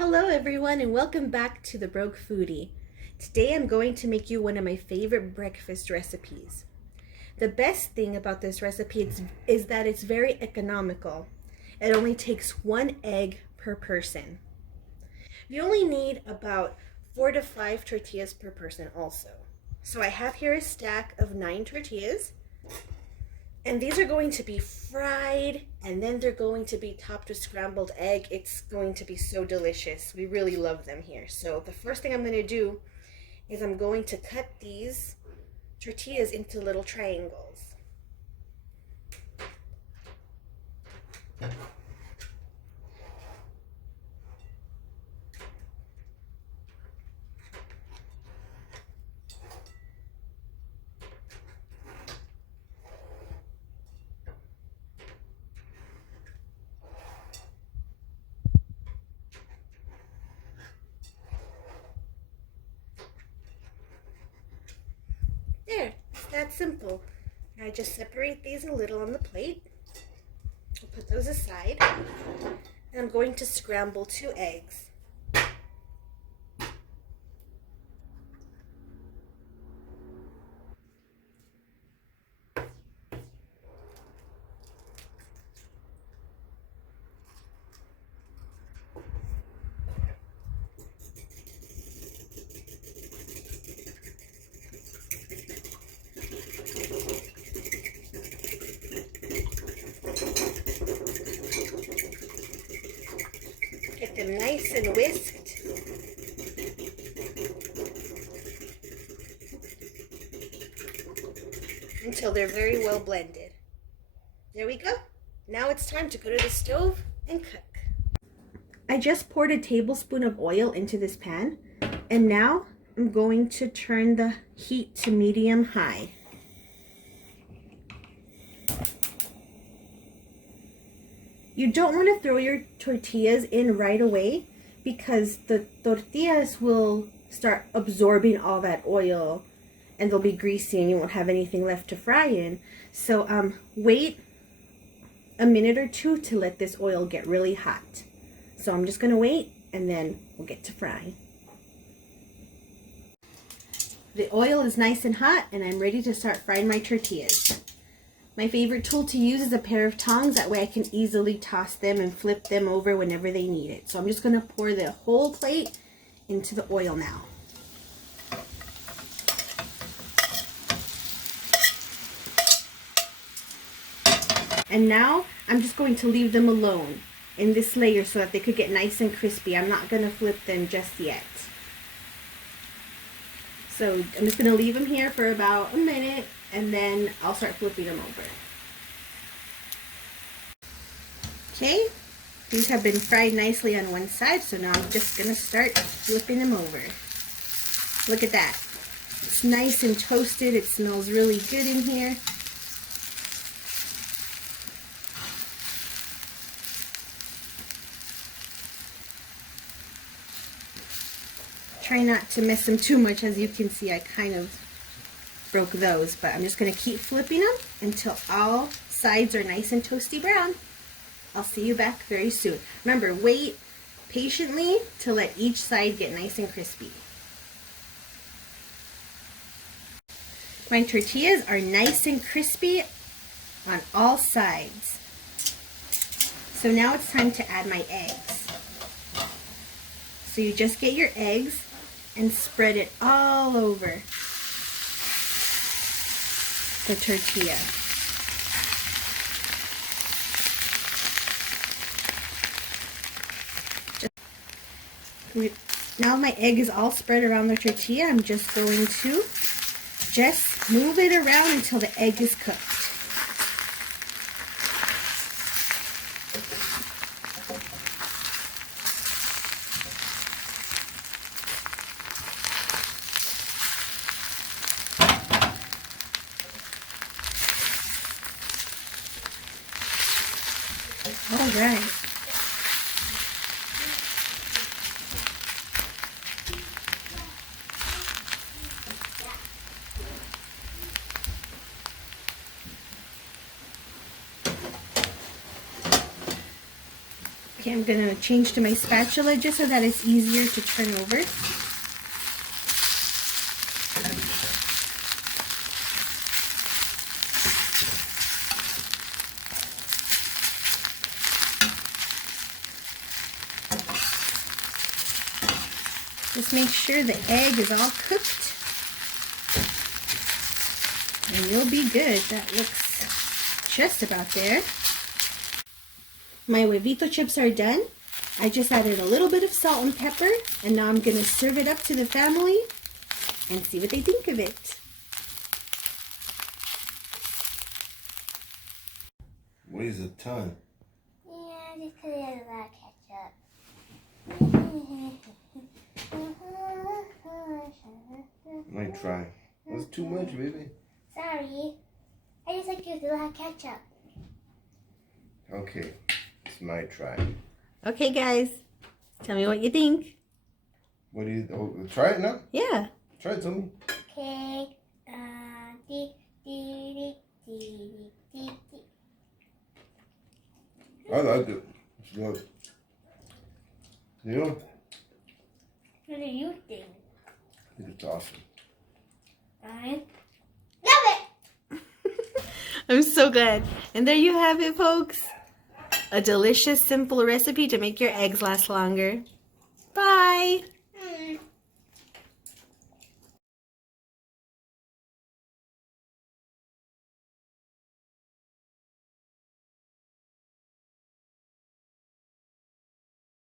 Hello everyone and welcome back to The Broke Foodie. Today I'm going to make you one of my favorite breakfast recipes. The best thing about this recipe is that it's very economical. It only takes 1 egg per person. You only need about 4 to 5 tortillas per person also. So I have here a stack of 9 tortillas. And these are going to be fried, and then they're going to be topped with scrambled egg. It's going to be so delicious. We really love them here. So the first thing I'm going to do is I'm going to cut these tortillas into little triangles. There, it's that simple. I just separate these a little on the plate. I'll put those aside. And I'm going to scramble 2 eggs. Get them nice and whisked. Until they're very well blended. There we go. Now it's time to go to the stove and cook. I just poured a tablespoon of oil into this pan, and now I'm going to turn the heat to medium-high. You don't want to throw your tortillas in right away because the tortillas will start absorbing all that oil and they'll be greasy and you won't have anything left to fry in. So wait a minute or 2 to let this oil get really hot. So I'm just going to wait and then we'll get to frying. The oil is nice and hot and I'm ready to start frying my tortillas. My favorite tool to use is a pair of tongs. That way I can easily toss them and flip them over whenever they need it. So I'm just going to pour the whole plate into the oil now. And now I'm just going to leave them alone in this layer so that they could get nice and crispy. I'm not going to flip them just yet. So I'm just going to leave them here for about a minute and then I'll start flipping them over. Okay, these have been fried nicely on one side, so now I'm just going to start flipping them over. Look at that. It's nice and toasted. It smells really good in here. Try not to mess them too much. As you can see, I kind of broke those, but I'm just going to keep flipping them until all sides are nice and toasty brown. I'll see you back very soon. Remember, wait patiently to let each side get nice and crispy. My tortillas are nice and crispy on all sides. So now it's time to add my eggs. So you just get your eggs and spread it all over the tortilla. Now my egg is all spread around the tortilla. I'm just going to move it around until the egg is cooked. All right. Okay, I'm gonna change to my spatula just so that it's easier to turn over. Just make sure the egg is all cooked. And you'll be good. That looks just about there. My Huevito chips are done. I just added a little bit of salt and pepper. And now I'm going to serve it up to the family and see what they think of it. Weighs a ton. Yeah, just put in a lot of ketchup. Might try. That's too much, baby. Sorry. I just like to use a lot of ketchup. Okay, it's my try. Okay, guys. Tell me what you think. What do you... Oh, try it now? Yeah. Try it, tell me. Okay. Dee, dee, dee, dee, dee, dee. I like it. It's good. You? What do you think? I think it's awesome. I love it! I'm so glad. And there you have it, folks. A delicious, simple recipe to make your eggs last longer. Bye!